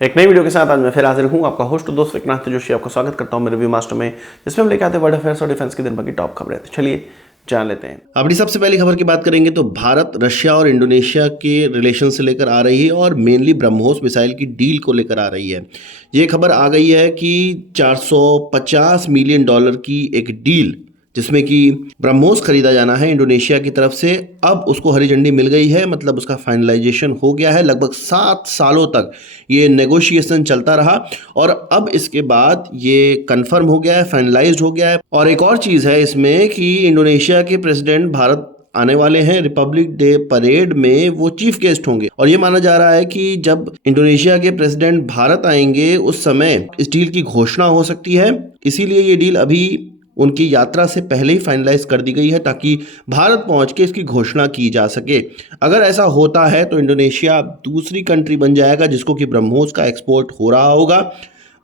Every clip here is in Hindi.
एक नई वीडियो के साथ आज मैं फिर हाजिर हूं, आपका होस्ट दोस्त विक्रांत जोशी। आपका स्वागत करता हूं मेरे रिव्यू मास्टर में, जिसमें हम लेकर आते हैं वर्ल्ड अफेयर्स और डिफेंस की दिन भर की टॉप खबरें। तो चलिए जान लेते हैं। अपनी सबसे पहली खबर की बात करेंगे तो भारत रशिया और इंडोनेशिया के रिलेशन से लेकर आ रही है और मेनली ब्रह्मोस मिसाइल की डील को लेकर आ रही है। ये खबर आ गई है कि $450 मिलियन की एक डील, जिसमें कि ब्रह्मोस खरीदा जाना है इंडोनेशिया की तरफ से, अब उसको हरी झंडी मिल गई है। मतलब उसका फाइनलाइजेशन हो गया है। लगभग 7 सालों तक ये नेगोशिएशन चलता रहा और अब इसके बाद ये कंफर्म हो गया है, फाइनलाइज्ड हो गया है। और एक और चीज़ है इसमें कि इंडोनेशिया के प्रेसिडेंट भारत आने वाले हैं। रिपब्लिक डे परेड में वो चीफ गेस्ट होंगे और ये माना जा रहा है कि जब इंडोनेशिया के प्रेसिडेंट भारत आएंगे उस समय इस डील की घोषणा हो सकती है। इसीलिए ये डील अभी उनकी यात्रा से पहले ही फाइनलाइज कर दी गई है ताकि भारत पहुंच के इसकी घोषणा की जा सके। अगर ऐसा होता है तो इंडोनेशिया दूसरी कंट्री बन जाएगा जिसको कि ब्रह्मोस का एक्सपोर्ट हो रहा होगा।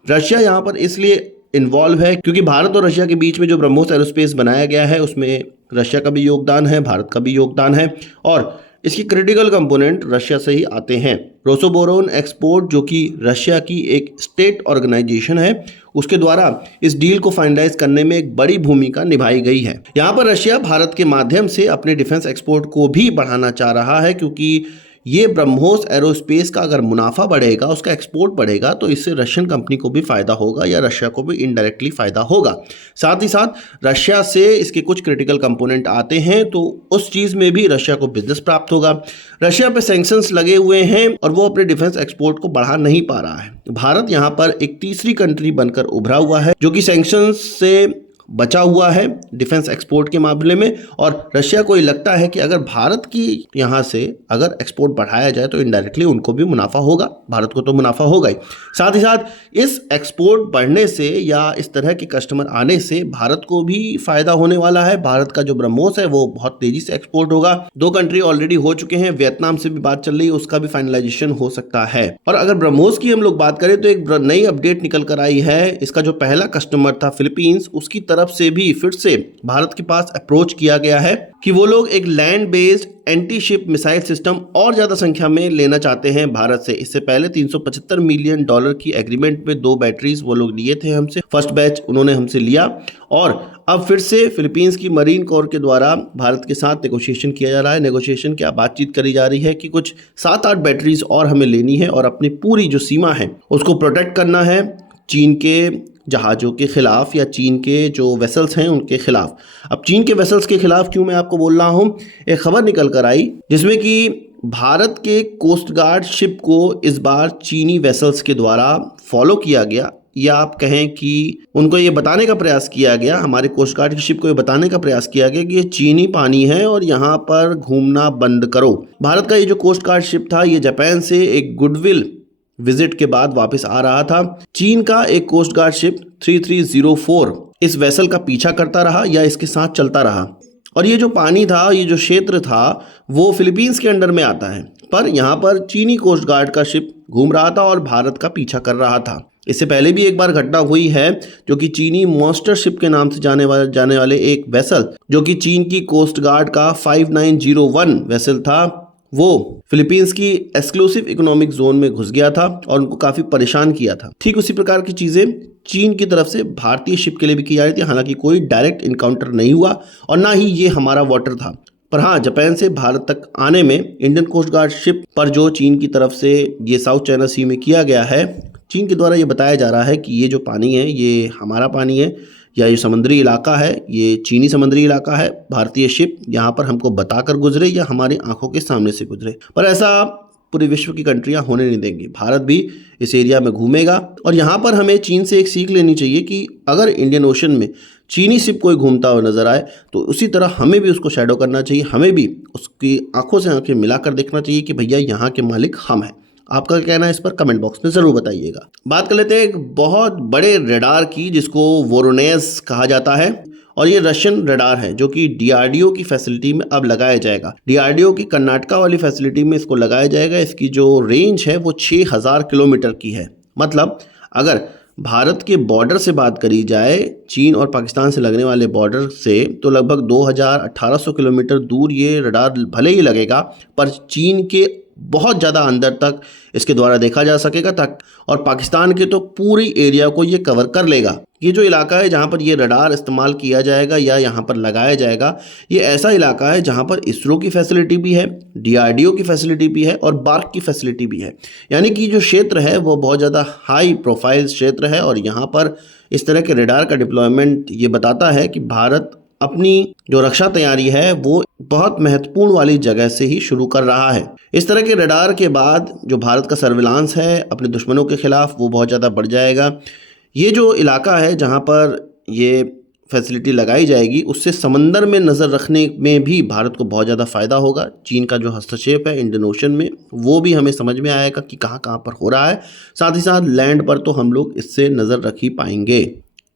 रशिया यहाँ पर इसलिए इन्वॉल्व है क्योंकि भारत और रशिया के बीच में जो ब्रह्मोस एरोस्पेस बनाया गया है उसमें रशिया का भी योगदान है, भारत का भी योगदान है और इसकी क्रिटिकल कंपोनेंट रशिया से ही आते हैं। रोसोबोरोन एक्सपोर्ट, जो कि रशिया की एक स्टेट ऑर्गेनाइजेशन है, उसके द्वारा इस डील को फाइनलाइज करने में एक बड़ी भूमिका निभाई गई है। यहाँ पर रशिया भारत के माध्यम से अपने डिफेंस एक्सपोर्ट को भी बढ़ाना चाह रहा है क्योंकि ये ब्रह्मोस एरोस्पेस का अगर मुनाफा बढ़ेगा, उसका एक्सपोर्ट बढ़ेगा, तो इससे रशियन कंपनी को भी फायदा होगा या रशिया को भी इनडायरेक्टली फायदा होगा। साथ ही साथ रशिया से इसके कुछ क्रिटिकल कंपोनेंट आते हैं तो उस चीज़ में भी रशिया को बिजनेस प्राप्त होगा। रशिया पे सैंक्शंस लगे हुए हैं और वो अपने डिफेंस एक्सपोर्ट को बढ़ा नहीं पा रहा है। भारत यहाँ पर एक तीसरी कंट्री बनकर उभरा हुआ है जो कि सैंक्शंस से बचा हुआ है डिफेंस एक्सपोर्ट के मामले में। और रशिया को ये लगता है कि अगर भारत की यहाँ से अगर एक्सपोर्ट बढ़ाया जाए तो इनडायरेक्टली उनको भी मुनाफा होगा, भारत को तो मुनाफा होगा ही। साथ ही साथ इस एक्सपोर्ट बढ़ने से या इस तरह के कस्टमर आने से भारत को भी फायदा होने वाला है। भारत का जो ब्रह्मोस है वो बहुत तेजी से एक्सपोर्ट होगा। 2 कंट्री ऑलरेडी हो चुके हैं, वियतनाम से भी बात चल रही है, उसका भी फाइनलाइजेशन हो सकता है। और अगर ब्रह्मोस की हम लोग बात करें तो एक नई अपडेट निकल कर आई है। इसका जो पहला कस्टमर था फिलीपींस, उसकी तरफ से भी फिर से भारत के पास अप्रोच किया गया है कि वो लोग एक land based anti ship missile system और ज्यादा संख्या में लेना चाहते हैं भारत से। इससे पहले $375 मिलियन की एग्रीमेंट में 2 बैटरीज वो लोग लिए थे हमसे, फर्स्ट बैच उन्होंने हमसे लिया और अब फिर से फिलीपींस की मरीन कोर के द्वारा भारत के साथ नेगोशिएशन किया जा रहा है। नेगोशिएशन क्या बातचीत करी जा रही है कि कुछ 7-8 बैटरीज और हमें लेनी है और अपनी पूरी जो सीमा है उसको प्रोटेक्ट करना है चीन के जहाज़ों के खिलाफ या चीन के जो वेसल्स हैं उनके खिलाफ। अब चीन के वेसल्स के खिलाफ क्यों मैं आपको बोल रहा हूँ, एक खबर निकल कर आई जिसमें कि भारत के कोस्ट गार्ड शिप को इस बार चीनी वेसल्स के द्वारा फॉलो किया गया, या आप कहें कि उनको ये बताने का प्रयास किया गया, हमारे कोस्ट गार्ड की शिप को ये बताने का प्रयास किया गया कि ये चीनी पानी है और यहाँ पर घूमना बंद करो। भारत का ये जो कोस्ट गार्ड शिप था ये जापान से एक गुडविल विजिट के बाद वापस आ रहा था। चीन का एक कोस्ट गार्ड शिप 3304 इस वेसल का पीछा करता रहा या इसके साथ चलता रहा और ये जो पानी था, ये जो क्षेत्र था वो फिलीपींस के अंडर में आता है, पर यहाँ पर चीनी कोस्ट गार्ड का शिप घूम रहा था और भारत का पीछा कर रहा था। इससे पहले भी एक बार घटना हुई है जो कि चीनी मॉन्स्टर शिप के नाम से जाने वाले एक वेसल, जो कि चीन की कोस्ट गार्ड का 5901 वेसल था, वो फिलीपींस की एक्सक्लूसिव इकोनॉमिक जोन में घुस गया था और उनको काफी परेशान किया था। ठीक उसी प्रकार की चीजें चीन की तरफ से भारतीय शिप के लिए भी की जा रही थी। हालांकि कोई डायरेक्ट इनकाउंटर नहीं हुआ और ना ही ये हमारा वाटर था, पर हाँ जापान से भारत तक आने में इंडियन कोस्ट गार्ड शिप पर जो चीन की तरफ से ये साउथ चाइना सी में किया गया है, चीन के द्वारा ये बताया जा रहा है कि ये जो पानी है ये हमारा पानी है या ये समुद्री इलाका है, ये चीनी समुद्री इलाका है, भारतीय शिप यहाँ पर हमको बताकर गुजरे या हमारी आंखों के सामने से गुजरे। पर ऐसा पूरे विश्व की कंट्रियां होने नहीं देंगी। भारत भी इस एरिया में घूमेगा और यहाँ पर हमें चीन से एक सीख लेनी चाहिए कि अगर इंडियन ओशन में चीनी शिप कोई घूमता हुआ नजर आए तो उसी तरह हमें भी उसको शैडो करना चाहिए, हमें भी उसकी आंखों से आंखें मिलाकर देखना चाहिए कि भैया यहाँ के मालिक हम हैं। आपका क्या कहना है इस पर कमेंट बॉक्स में जरूर बताइएगा। बात कर लेते हैं एक बहुत बड़े रडार की जिसको वोरोनेज कहा जाता है और ये रशियन रडार है जो कि डीआरडीओ की फैसिलिटी में अब लगाया जाएगा। डीआरडीओ की कर्नाटका वाली फैसिलिटी में इसको लगाया जाएगा। इसकी जो रेंज है वो 6000 किलोमीटर की है। मतलब अगर भारत के बॉर्डर से बात करी जाए, चीन और पाकिस्तान से लगने वाले बॉर्डर से, तो लगभग 2800 किलोमीटर दूर ये रडार भले ही लगेगा पर चीन के बहुत ज़्यादा अंदर तक इसके द्वारा देखा जा सकेगा तक, और पाकिस्तान के तो पूरी एरिया को ये कवर कर लेगा। ये जो इलाका है जहाँ पर ये रडार इस्तेमाल किया जाएगा या यहाँ पर लगाया जाएगा, ये ऐसा इलाका है जहाँ पर इसरो की फैसिलिटी भी है, DRDO की फैसिलिटी भी है और बार्क की फैसिलिटी भी है। यानी कि जो क्षेत्र है वो बहुत ज़्यादा हाई प्रोफाइल क्षेत्र है, और यहाँ पर इस तरह के रडार का डिप्लॉयमेंट ये बताता है कि भारत अपनी जो रक्षा तैयारी है वो बहुत महत्वपूर्ण वाली जगह से ही शुरू कर रहा है। इस तरह के रडार के बाद जो भारत का सर्विलांस है अपने दुश्मनों के खिलाफ वो बहुत ज़्यादा बढ़ जाएगा। ये जो इलाका है जहाँ पर ये फैसिलिटी लगाई जाएगी, उससे समंदर में नज़र रखने में भी भारत को बहुत ज़्यादा फ़ायदा होगा। चीन का जो हस्तक्षेप है इंडियन ओशन में वो भी हमें समझ में आएगा कि कहाँ कहाँ पर हो रहा है। साथ ही साथ लैंड पर तो हम लोग इससे नज़र रख ही पाएंगे।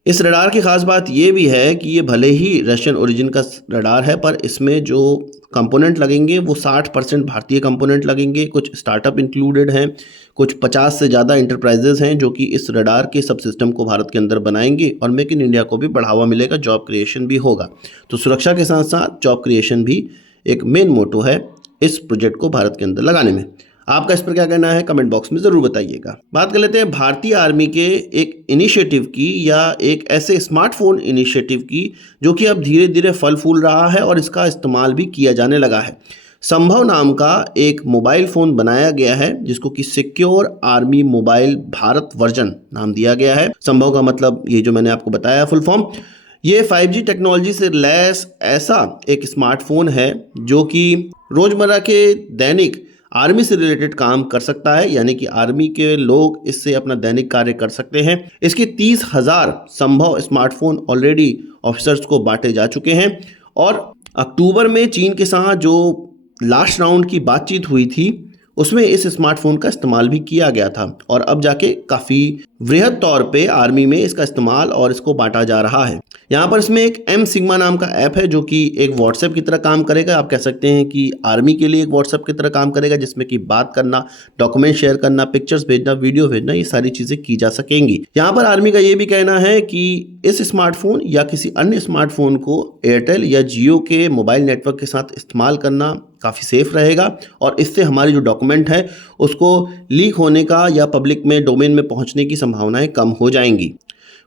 इस रडार की खास बात ये भी है कि ये भले ही रशियन ओरिजिन का रडार है, पर इसमें जो कंपोनेंट लगेंगे वो 60% भारतीय कंपोनेंट लगेंगे। कुछ स्टार्टअप इंक्लूडेड हैं, कुछ 50 से ज़्यादा इंटरप्राइजेज हैं जो कि इस रडार के सब सिस्टम को भारत के अंदर बनाएंगे, और मेक इन इंडिया को भी बढ़ावा मिलेगा, जॉब क्रिएशन भी होगा। तो सुरक्षा के साथ साथ जॉब क्रिएशन भी एक मेन मोटो है इस प्रोजेक्ट को भारत के अंदर लगाने में। आपका इस पर क्या कहना है कमेंट बॉक्स में ज़रूर बताइएगा। बात कर लेते हैं भारतीय आर्मी के एक इनिशिएटिव की, या एक ऐसे स्मार्टफोन इनिशिएटिव की जो कि अब धीरे धीरे फल फूल रहा है और इसका इस्तेमाल भी किया जाने लगा है। संभव नाम का एक मोबाइल फ़ोन बनाया गया है जिसको कि secure army mobile Bharat version नाम दिया गया है। संभव का मतलब ये जो मैंने आपको बताया फुल फॉर्म। ये 5G टेक्नोलॉजी से लैस ऐसा एक स्मार्टफोन है जो कि रोज़मर्रा के दैनिक आर्मी से रिलेटेड काम कर सकता है, यानी कि आर्मी के लोग इससे अपना दैनिक कार्य कर सकते हैं। इसके 30,000 संभव स्मार्टफोन ऑलरेडी ऑफिसर्स को बांटे जा चुके हैं, और अक्टूबर में चीन के साथ जो लास्ट राउंड की बातचीत हुई थी उसमें इस स्मार्टफोन का इस्तेमाल भी किया गया था, और अब जाके काफ़ी वृहद तौर पे आर्मी में इसका इस्तेमाल और इसको बांटा जा रहा है। यहाँ पर इसमें एक M सिग्मा नाम का ऐप है जो कि एक व्हाट्सएप की तरह काम करेगा। आप कह सकते हैं कि आर्मी के लिए एक व्हाट्सएप की तरह काम करेगा, जिसमें कि बात करना, डॉक्यूमेंट शेयर करना, पिक्चर्स भेजना, वीडियो भेजना, ये सारी चीज़ें की जा सकेंगी। यहाँ पर आर्मी का ये भी कहना है कि इस स्मार्टफोन या किसी अन्य स्मार्टफोन को एयरटेल या जियो के मोबाइल नेटवर्क के साथ इस्तेमाल करना काफ़ी सेफ रहेगा, और इससे हमारी जो डॉक्यूमेंट है उसको लीक होने का या पब्लिक में डोमेन में पहुंचने की संभावनाएं कम हो जाएंगी।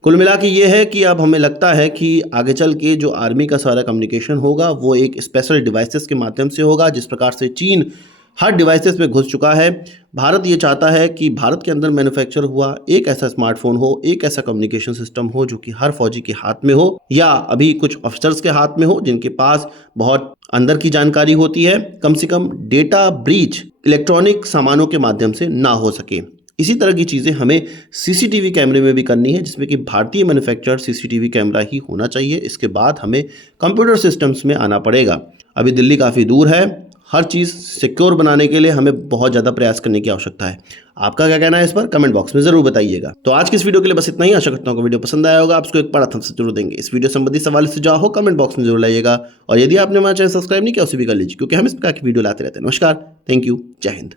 कुल मिला के ये है कि अब हमें लगता है कि आगे चल के जो आर्मी का सारा कम्युनिकेशन होगा वो एक स्पेशल डिवाइसेस के माध्यम से होगा। जिस प्रकार से चीन हर डिवाइसेस में घुस चुका है, भारत ये चाहता है कि भारत के अंदर मैन्युफैक्चर हुआ एक ऐसा स्मार्टफोन हो, एक ऐसा कम्युनिकेशन सिस्टम हो जो कि हर फौजी के हाथ में हो, या अभी कुछ ऑफिसर्स के हाथ में हो जिनके पास बहुत अंदर की जानकारी होती है। कम से कम डेटा ब्रीच इलेक्ट्रॉनिक सामानों के माध्यम से ना हो सके। इसी तरह की चीज़ें हमें CCTV कैमरे में भी करनी है, जिसमें कि भारतीय मैन्युफैक्चर CCTV कैमरा ही होना चाहिए। इसके बाद हमें कंप्यूटर सिस्टम्स में आना पड़ेगा। अभी दिल्ली काफ़ी दूर है, हर चीज़ सिक्योर बनाने के लिए हमें बहुत ज़्यादा प्रयास करने की आवश्यकता है। आपका क्या कहना है इस पर कमेंट बॉक्स में ज़रूर बताइएगा। तो आज की इस वीडियो के लिए बस इतना ही। आशा करता हूँ कि वीडियो पसंद आया होगा। आप इसको एक बड़ा थम्स अप जरूर देंगे। इस वीडियो संबंधी सवाल सुझाव हो कमेंट बॉक्स में जरूर लाइएगा, और यदि आपने हमारा चैनल सब्सक्राइब नहीं किया उसे भी कर लीजिए, क्योंकि हम इस प्रकार की वीडियो लाते रहते हैं। नमस्कार, थैंक यू, जय हिंद।